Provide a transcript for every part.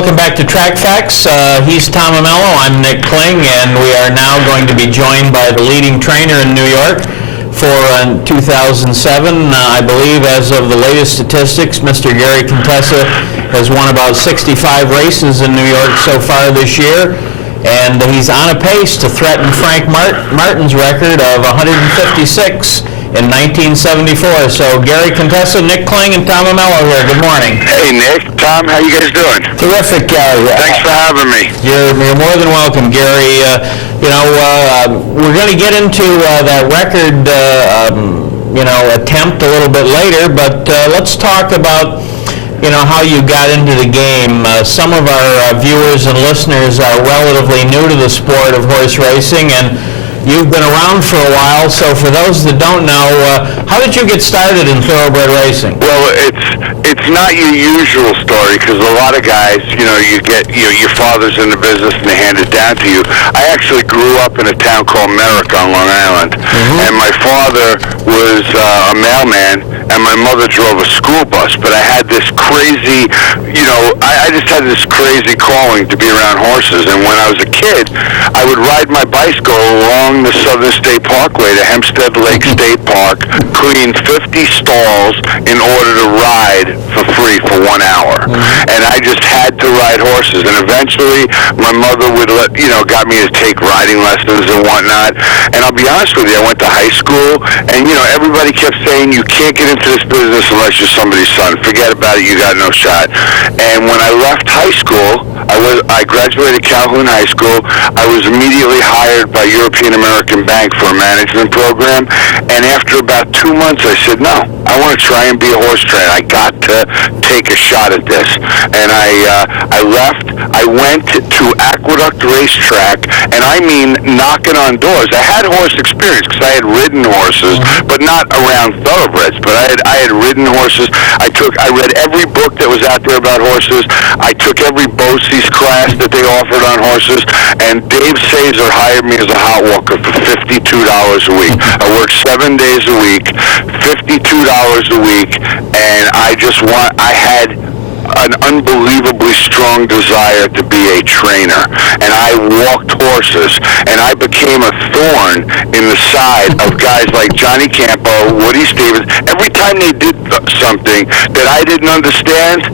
welcome back to Track Facts. He's Tom Amello, I'm Nick Kling, and we are now going to be joined by the leading trainer in New York for 2007. I believe as of the latest statistics, Mr. Gary Contessa has won about 65 races in New York so far this year, and he's on a pace to threaten Frank Martin's record of 156 in 1974. So Gary Contessa, Nick Kling, and Tom Amello here. Good morning. Hey, Nick. Tom, how you guys doing? Terrific, Gary. Thanks for having me. You're more than welcome, Gary. We're going to get into that record, attempt a little bit later, but let's talk about how you got into the game. Some of our viewers and listeners are relatively new to the sport of horse racing, and you've been around for a while, so for those that don't know, how did you get started in thoroughbred racing? Well, it's not your usual story, because a lot of guys, you get your father's in the business and they hand it down to you. I actually grew up in a town called Merrick on Long Island, and my father was a mailman, and my mother drove a school bus, but I had this crazy, I just had this crazy calling to be around horses, and when I was a kid, I would ride my bicycle along the Southern State Parkway to Hempstead Lake State Park, clean 50 stalls in order to ride for free for 1 hour. And I just had to ride horses, and eventually my mother would got me to take riding lessons and whatnot. And I'll be honest with you, I went to high school, and everybody kept saying, you can't get into this business unless you're somebody's son. Forget about it, you got no shot. And when I left high school, I graduated Calhoun High School. I was immediately hired by European American Bank for a management program, and after about 2 months I said, no, I want to try and be a horse trainer. I got to take a shot at this. And I left. I went to Aqueduct Racetrack, and I mean knocking on doors. I had horse experience because I had ridden horses, but not around thoroughbreds, but I had ridden horses. I read every book that was out there about horses. I took every BOCES class that they offered on horses, and Dave Sazer hired me as a hot walker for $52 a week. I worked 7 days a week, $52 a week, and I had an unbelievably strong desire to be a trainer, and I walked horses, and I became a thorn in the side of guys like Johnny Campo, Woody Stevens. Every time they did something that I didn't understand,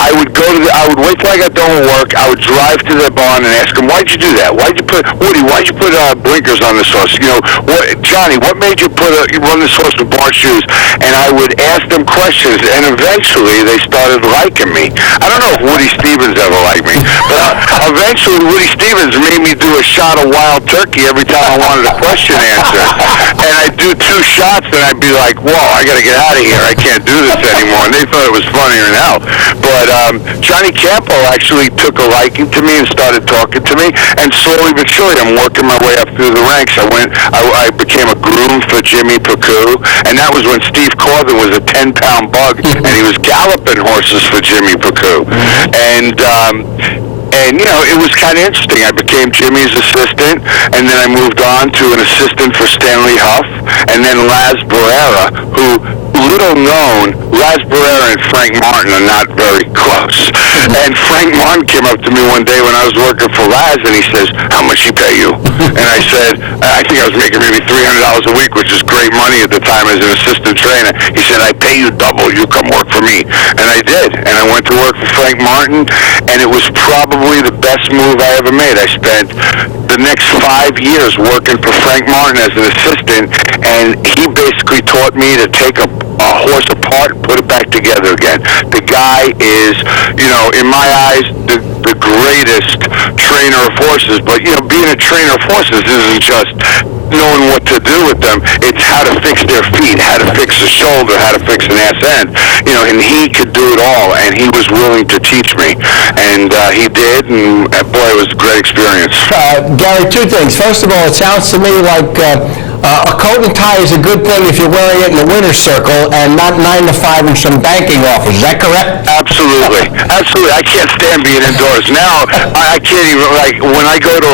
I would wait till I got done with work. I would drive to their barn and ask them, why'd you do that? Why'd you put blinkers on this horse? Johnny, what made you run this horse with barn shoes? And I would ask them questions, and eventually they started liking me. I don't know if Woody Stevens ever liked me, but eventually Woody Stevens made me do a shot of wild turkey every time I wanted a question answered. And I'd do 2 shots, and I'd be like, whoa, I got to get out of here. I can't do this anymore. And they thought it was funnier than hell. But Johnny Campo actually took a liking to me and started talking to me, and slowly but surely I'm working my way up through the ranks. I became a groom for Jimmy Pacou, and that was when Steve Corbin was a 10-pound bug, and he was galloping horses for Jimmy Pacou. And it was kind of interesting. I became Jimmy's assistant, and then I moved on to an assistant for Stanley Huff, and then Laz Barrera, who, little known, Laz Barrera and Frank Martin are not very close. And Frank Martin came up to me one day when I was working for Laz, and he says, how much he pay you? And I said, I think I was making maybe $300 a week, which is great money at the time as an assistant trainer. He said, I pay you double, you come work for me. And I did, and I went to work for Frank Martin, and it was probably the best move I ever made. I spent the next 5 years working for Frank Martin as an assistant, and he basically taught me to take a horse apart and put it back together again. The guy is, in my eyes, the greatest trainer of horses. But, being a trainer of horses isn't just knowing what to do with them. It's how to fix their feet, how to fix a shoulder, how to fix an ass end. And he could do it all, and he was willing to teach me. And he did, and boy, it was a great experience. Gary, 2 things. First of all, it sounds to me like a coat and tie is a good thing if you're wearing it in the winner's circle and not 9 to 5 in some banking office. Is that correct? Absolutely. Absolutely. I can't stand being indoors. Now, I can't even, when I go to,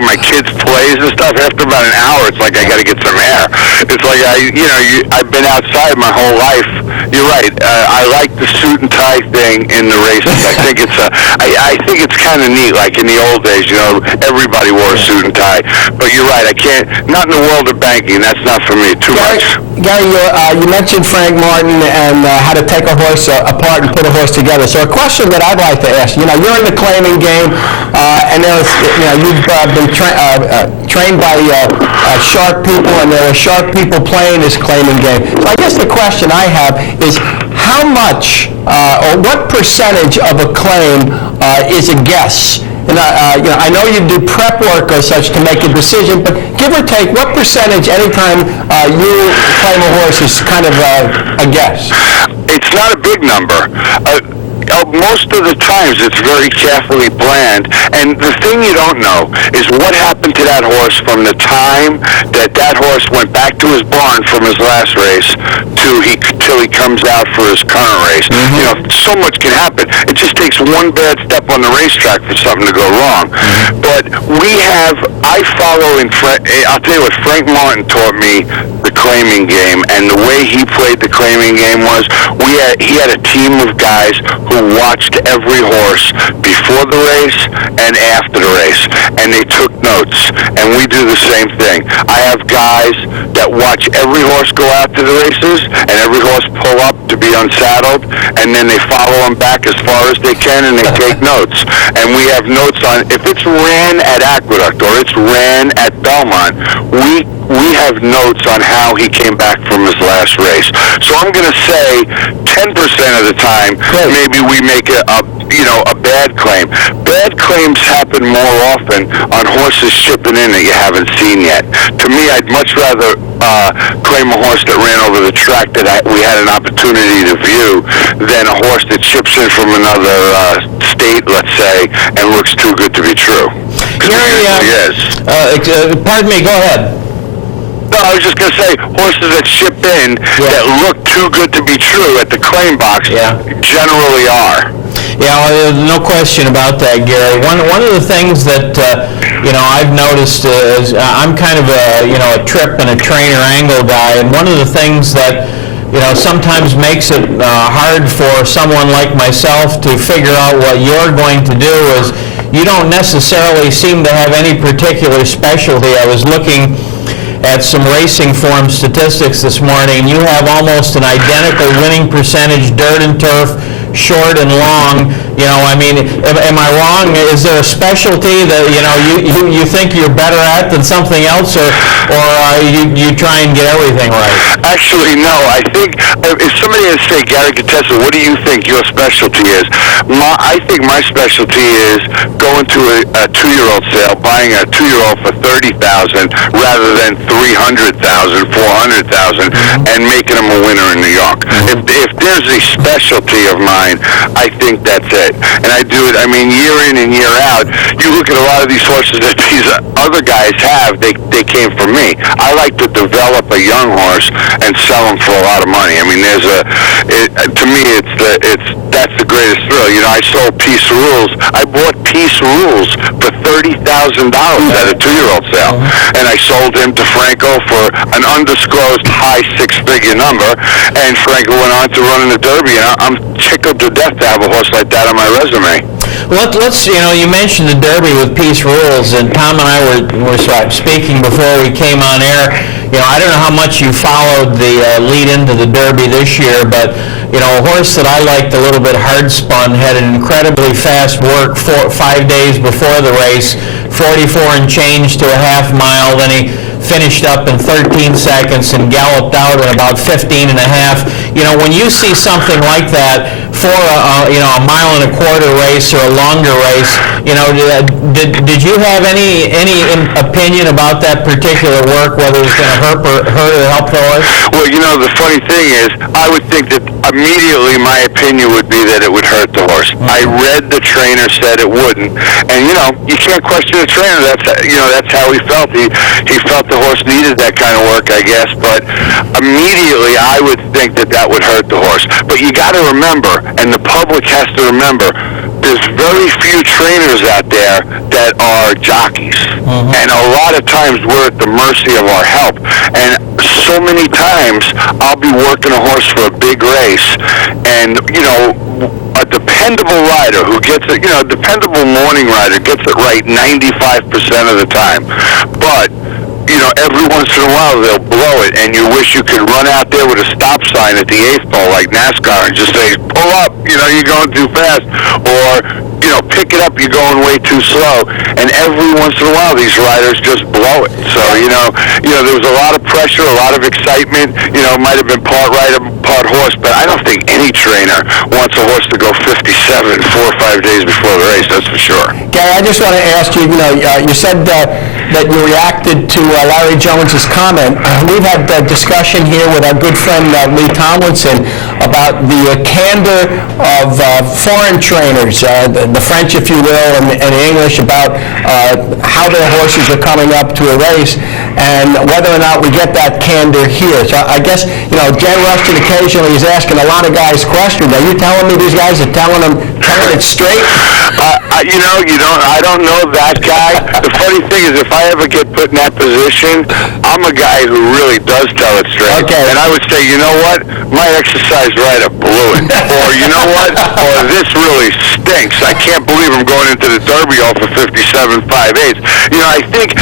my kids' plays and stuff, after about an hour, it's like I got to get some air. It's like, I've been outside my whole life, You're right. I like the suit and tie thing in the races. I think it's kind of neat. Like in the old days, everybody wore a suit and tie. But you're right. I can't. Not in the world of banking. That's not for me. Too much. Gary, you mentioned Frank Martin and how to take a horse apart and put a horse together. So a question that I'd like to ask. You're in the claiming game, and you've been trained by sharp people, and there are sharp people playing this claiming game. So I guess the question I have is how much or what percentage of a claim is a guess? And I know you do prep work or such to make a decision, but give or take, what percentage anytime you claim a horse is kind of a guess? It's not a big number. Most of the times it's very carefully planned, and the thing you don't know is what happened to that horse from the time that horse went back to his barn from his last race till he comes out for his current race. So much can happen. It just takes one bad step on the racetrack for something to go wrong. But I follow I'll tell you what Frank Martin taught me the claiming game, and the way he played the claiming game was he had a team of guys who watched every horse before the race and after the race, and they took notes, and we do the same thing. I have guys that watch every horse go out to the races and every horse pull up to be unsaddled, and then they follow them back as far as they can, and they take notes. And we have notes on if it's ran at Aqueduct or it's ran at Belmont, we have notes on how he came back from his last race. So I'm going to say 10% of the time, maybe we make a bad claim. Bad claims happen more often on horses shipping in that you haven't seen yet. To me, I'd much rather claim a horse that ran over the track that we had an opportunity to view than a horse that ships in from another state, let's say, and looks too good to be true. Pardon me, go ahead. No, I was just going to say, horses that ship in that look too good to be true at the claim box generally are. Yeah, well, no question about that, Gary. One of the things that I've noticed is I'm kind of a trip and a trainer angle guy, and one of the things that sometimes makes it hard for someone like myself to figure out what you're going to do is you don't necessarily seem to have any particular specialty. I was looking at some racing form statistics this morning, and you have almost an identical winning percentage, dirt and turf, short and long. Am I wrong? Is there a specialty that you think you're better at than something else, or you try and get everything right? Actually, no. I think if somebody had to say, Gary Contessa, what do you think your specialty is? I think my specialty is going to a 2-year-old sale, buying a 2-year-old for $30,000 rather than $300,000, $400,000, and making them a winner in New York. If there's a specialty of mine, I think that's it. And I do it, year in and year out. You look at a lot of these horses that these other guys have, they came from me. I like to develop a young horse and sell them for a lot of money. To me, that's the greatest thrill. I sold Peace Rules. I bought Peace Rules for $30,000 at a 2-year-old sale. And I sold him to Franco for an undisclosed high 6-figure number. And Franco went on to run in the Derby, and I'm tickled to death to have a horse like that on my resume. Let's you mentioned the Derby with Peace Rules, and Tom and I were speaking before we came on air. I don't know how much you followed the lead into the Derby this year, but a horse that I liked a little bit hard spun had an incredibly fast work 5 days before the race, 44 and change to a half mile. Then he finished up in 13 seconds and galloped out in about 15 and a half. When you see something like that for a mile and a quarter race or a longer race, did you have any opinion about that particular work, whether it was going to hurt or help the horse? Well, the funny thing is, I would think that immediately my opinion would be that it would hurt the horse. I read the trainer said it wouldn't, and you can't question the trainer. That's how he felt. He felt the horse needed that kind of work, I guess. But immediately, I would think that would hurt the horse. But you got to remember, and the public has to remember, there's very few trainers out there that that are jockeys. And a lot of times we're at the mercy of our help. And so many times I'll be working a horse for a big race, and, a dependable rider who gets it, a dependable morning rider gets it right 95% of the time. But every once in a while they'll blow it, and you wish you could run out there with a stop sign at the 8th hole like NASCAR and just say, pull up, you're going too fast, or pick it up, you're going way too slow. And every once in a while these riders just blow it. So there was a lot of pressure, a lot of excitement. It might have been part rider, part horse, but I don't think any trainer wants a horse to go 57 4 or 5 days before the race, that's for sure. Gary, I just want to ask you, you said that you reacted to Larry Jones's comment. We've had a discussion here with our good friend Lee Tomlinson about the candor of foreign trainers, the French, if you will, and the English, about how their horses are coming up to a race, and whether or not we get that candor here. So I guess, Jen Rushton occasionally is asking a lot of guys questions. Are you telling me these guys are telling it straight? I don't know that guy. The funny thing is, if I ever get put in that position, I'm a guy who really does tell it straight. Okay. And I would say, you know what? My exercise rider blew it. Or, you know what? Or this really stinks. I can't believe I'm going into the Derby off of 57 5/8. I think,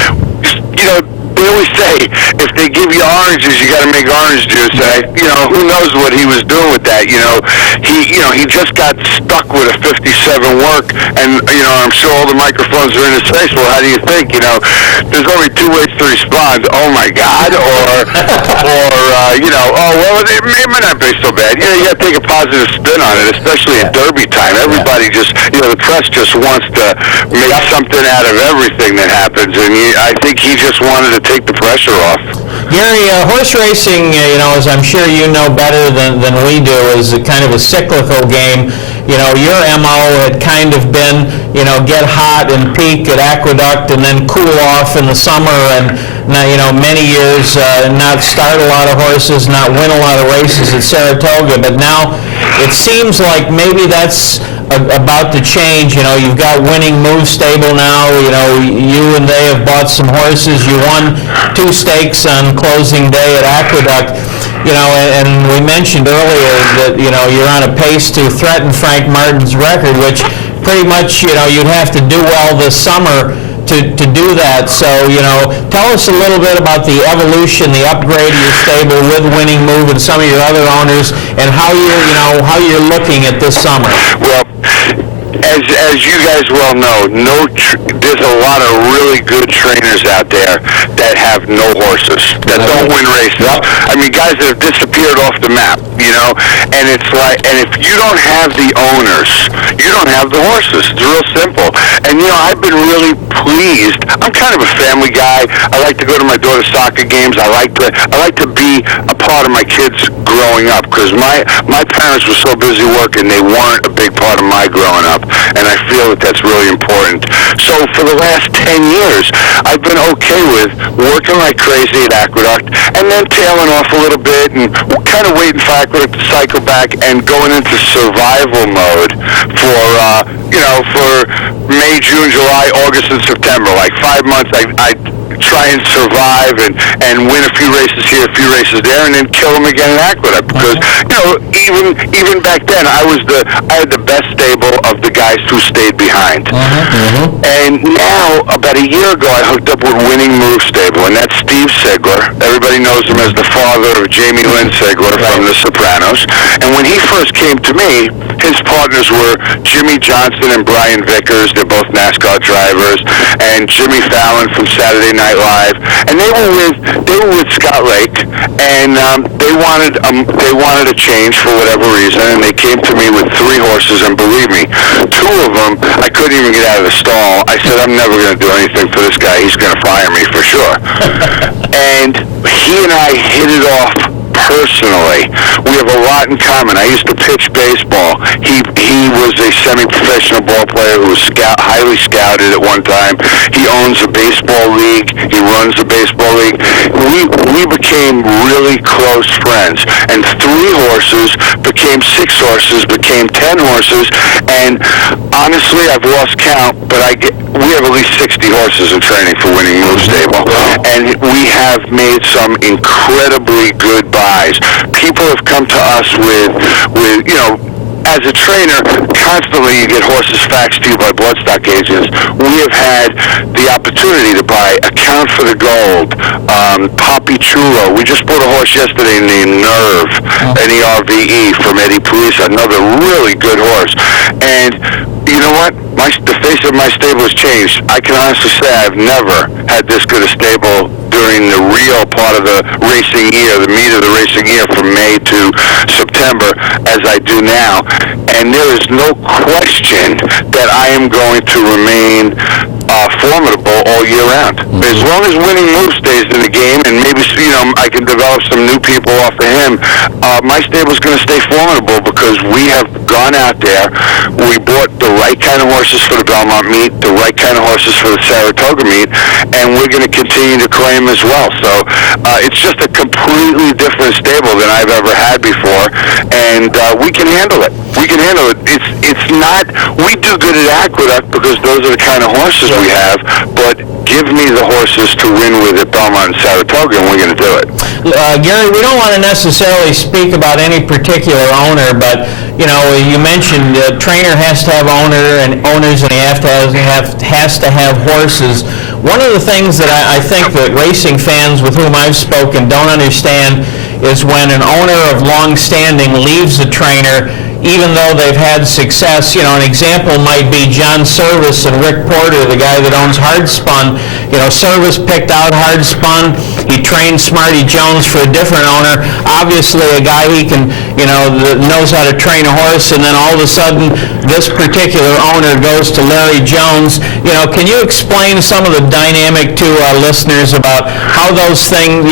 they always say, if they give you oranges, you got to make orange juice. Who knows what he was doing with that? He just got stuck with a 57 work, and I'm sure all the microphones are in his face. Well, how do you think? There's only two ways to respond. Oh my God, or oh well, it may not be so bad. You got to take a positive spin on it, especially at Derby time. Everybody just, the press just wants to make something out of everything that happens, and I think he just wanted to take the pressure off. Gary, horse racing, as I'm sure you know better than we do, is a kind of a cyclical game. Your MO had kind of been, get hot and peak at Aqueduct and then cool off in the summer, and now, many years not start a lot of horses, not win a lot of races at Saratoga, but now it seems like maybe that's about to change. You've got Winning Move stable now. You and they have bought some horses. You won 2 stakes on closing day at Aqueduct. And we mentioned earlier that, you're on a pace to threaten Frank Martin's record, which pretty much, you'd have to do well this summer to do that. So, tell us a little bit about the evolution, the upgrade of your stable with Winning Move and some of your other owners, and how you're looking at this summer. Well, as you guys well know, there's a lot of really good trainers out there that have no horses, that don't win races. I mean, guys that have disappeared off the map, and it's like, and if you don't have the owners, you don't have the horses. It's real simple. And, I've been really pleased. I'm kind of a family guy. I like to go to my daughter's soccer games. I like to be a part of my kids growing up, because my parents were so busy working, they weren't a big part of my growing up. And I feel that that's really important. So for the last 10 years, I've been okay with working like crazy at Aqueduct and then tailing off a little bit and kind of waiting for Aqueduct to cycle back and going into survival mode for May, June, July, August, and September. Like 5 months, I try and survive and win a few races here, a few races there, and then kill them again in Aqueduct. Because even back then, I had the best stable of the guys who stayed behind. And now, about a year ago, I hooked up with Winning Move stable, and that's Steve Sigler. Everybody knows him as the father of Jamie Lynn Sigler from The Sopranos. And when he first came to me, his partners were Jimmy Johnson and Brian Vickers. They're both NASCAR drivers, and Jimmy Fallon from Saturday Night Live, and they were with Scott Lake, and they wanted a change for whatever reason, and they came to me with 3 horses, and believe me, 2 of them I couldn't even get out of the stall. I said, I'm never going to do anything for this guy. He's going to fire me for sure. And he and I hit it off personally. We have a lot in common. I used to pitch baseball. He was a semi-professional ball player who was highly scouted at one time. He owns a baseball league. He runs a baseball league. We became really close friends. And 3 horses became 6 horses, became 10 horses. And honestly, I've lost count, but we have at least 60 horses in training for Winning Move Stable, and we have made some incredibly good buys. People have come to us with as a trainer, constantly you get horses faxed to you by bloodstock agents. We have had the opportunity to buy Account for the Gold, Poppy Chulo. We just bought a horse yesterday named Nerve, N-E-R-V-E, from Eddie Police, another really good horse. And you know what? The face of my stable has changed. I can honestly say I've never had this good a stable during the real part of the racing year, the meat of the racing year from May to September, as I do now. And there is no question that I am going to remain formidable all year round. As long as Winning Move stays in the game, and maybe I can develop some new people off of him, my stable's going to stay formidable because we have gone out there, we bought the right kind of horses for the Belmont meet, the right kind of horses for the Saratoga meet, and we're going to continue to claim as well. So it's just a completely different stable than I've ever had before, and we can handle it. We can handle it. It's not, we do good at Aqueduct because those are the kind of horses we have, but give me the horses to win with at Belmont and Saratoga, and we're going to do it. Gary, we don't want to necessarily speak about any particular owner, but you mentioned the trainer has to have owners, and he has to have horses. One of the things that I think that racing fans with whom I've spoken don't understand is when an owner of long standing leaves a trainer, even though they've had success. An example might be John Service and Rick Porter, the guy that owns Hardspun. Service picked out Hardspun. He trained Smarty Jones for a different owner. Obviously, a guy he can, that knows how to train a horse, and then all of a sudden, this particular owner goes to Larry Jones. Can you explain some of the dynamic to our listeners about how those things,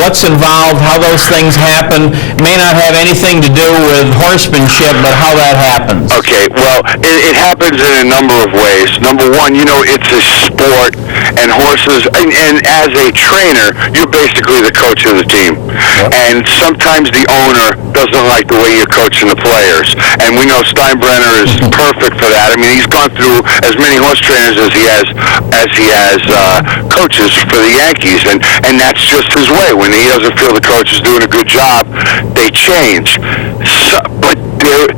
what's involved, how those things happen? May not have anything to do with horsemanship, but how that happens. Okay, well, it happens in a number of ways. Number one, it's a sport, and horses, and as a trainer, you're basically the coach of the team. Yep. And sometimes the owner doesn't like the way you're coaching the players. And we know Steinbrenner is perfect for that. I mean, he's gone through as many horse trainers as he has coaches for the Yankees, and that's just his way. When he doesn't feel the coach is doing a good job, they change. But there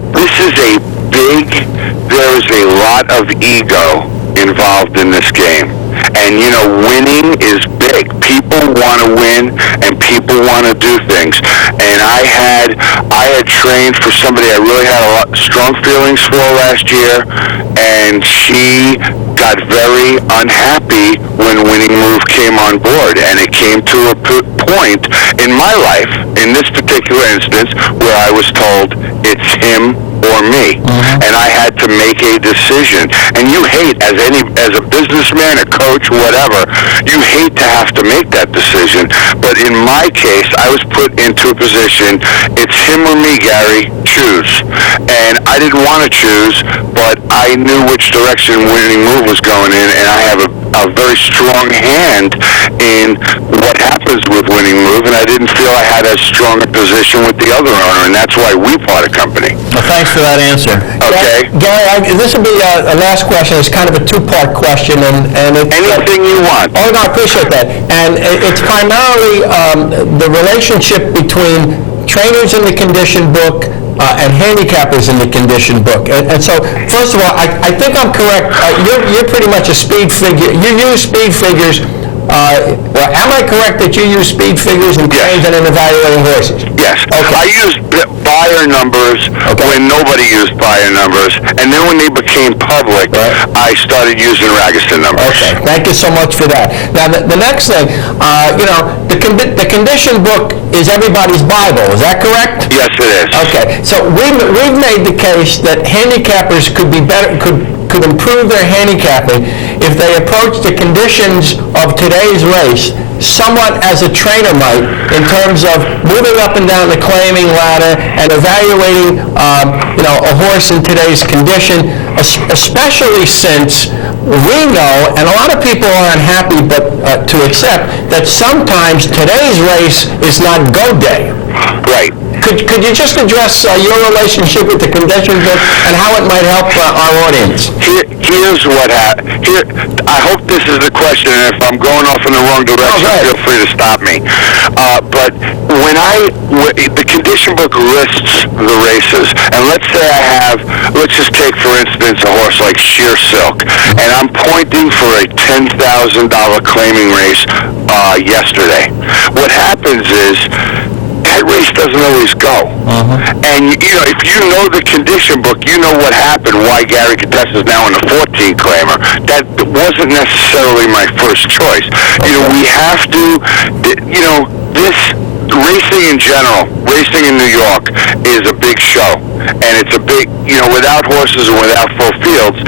is a lot of ego involved in this game. And, winning is big. People want to win, and people want to do things. And I had trained for somebody I really had a lot strong feelings for last year, and she got very unhappy when Winning Move came on board. And it came to a point in my life, in this particular instance, where I was told it's him or me. And I had to make a decision. And you hate, as a businessman, a coach, whatever, you hate to have to make that decision. But in my case, I was put into a position, it's him or me, Gary, choose. And I didn't want to choose, but I knew which direction Winning Move was going in, and I have a very strong hand in what happens with Winning Move, and I didn't feel I had as strong a position with the other owner, and that's why we bought a company. Well, thanks for that answer. Okay. Gary, this will be a last question. It's kind of a two-part question, and it's... Anything you want. Oh, no, I appreciate that. And it's primarily the relationship between trainers in the condition book and handicappers in the condition book. And so, first of all, I think I'm correct. You're pretty much a speed figure. You use speed figures. Am I correct that you use speed figures in trains and in evaluating horses? Yes. Okay. I used buyer numbers when nobody used buyer numbers, and then when they became public, I started using Ragaston numbers. Okay. Thank you so much for that. Now, the next thing, the condition book is everybody's Bible. Is that correct? Yes, it is. Okay. So we've made the case that handicappers could be better, could improve their handicapping if they approach the conditions of today's race somewhat as a trainer might, in terms of moving up and down the claiming ladder and evaluating a horse in today's condition, especially since we know, and a lot of people are unhappy to accept, that sometimes today's race is not go day. Right. Could you just address your relationship with the condition book and how it might help our audience? Here's what happened. I hope this is the question, and if I'm going off in the wrong direction, feel free to stop me. But the condition book lists the races, and let's say let's just take, for instance, a horse like Sheer Silk, and I'm pointing for a $10,000 claiming race yesterday. What happens is, that race doesn't always go. And, if you know the condition book, you know what happened, why Gary Contessa is now in the 14 claimer. That wasn't necessarily my first choice. We have to, this racing in general, racing in New York is a big show. And it's a big, without horses and without full fields,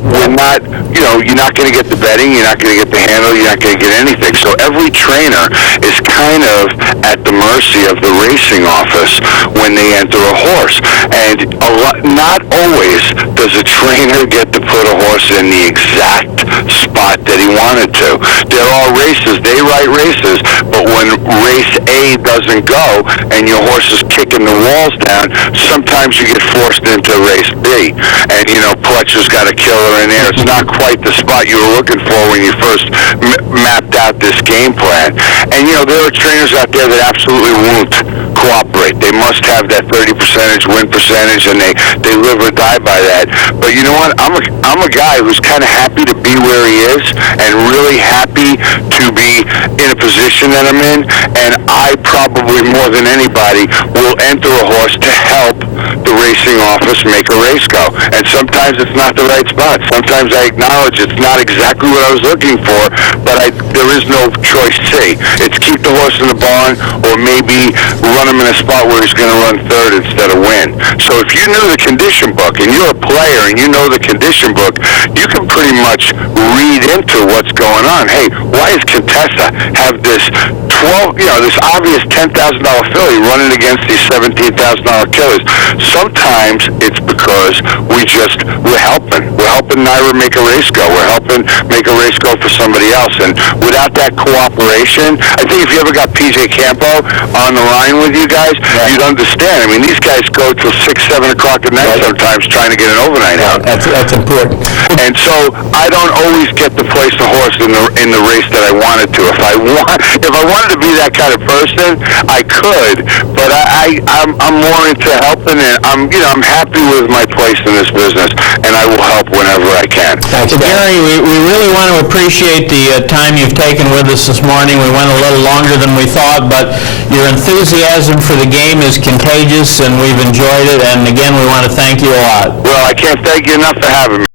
we're not, you're not going to get the betting, you're not going to get the handle, you're not going to get anything. So every trainer is kind of at the mercy of the racing office when they enter a horse. And not always does a trainer get to put a horse in the exact spot that he wanted to. There are races, they write races, but when race A doesn't go and your horse is kicking the walls down, sometimes you get forced into race B. And, Pletcher's got a killer in there. It's not quite the spot you were looking for when you first mapped out this game plan. And, there are trainers out there that absolutely won't cooperate. They must have that 30% win percentage, and they live or die by that. But you know what? I'm a guy who's kind of happy to be where he is and really happy to be in a position that I'm in. And I probably more than anybody will enter a horse to help the racing office make a race go. And sometimes it's not the right spot. Sometimes I acknowledge it's not exactly what I was looking for, but there is no choice C. It's keep the horse in the barn or maybe run him in a spot where he's going to run third instead of win. So if you knew the condition book and you're a player and you know the condition book, you can pretty much read into what's going on. Hey, why does Contessa have this this obvious $10,000 filly running against these $17,000 killers? Sometimes it's because we're helping. We're helping Naira make a race go. We're helping make a race go for somebody else. And without that cooperation, I think if you ever got PJ Campo on the line with you guys, you'd understand. I mean, these guys go till 6, 7 o'clock at night sometimes trying to get an overnight out. That's important. And so I don't always get to place the horse in the race that I wanted to. If I wanted to be that kind of person, I could, but I'm more into helping, and I'm happy with my place in this business, and I will help whenever I can. Thanks, Gary, we really want to appreciate the time you've taken with us this morning. We went a little longer than we thought, but your enthusiasm for the game is contagious, and we've enjoyed it, and again, we want to thank you a lot. Well, I can't thank you enough for having me.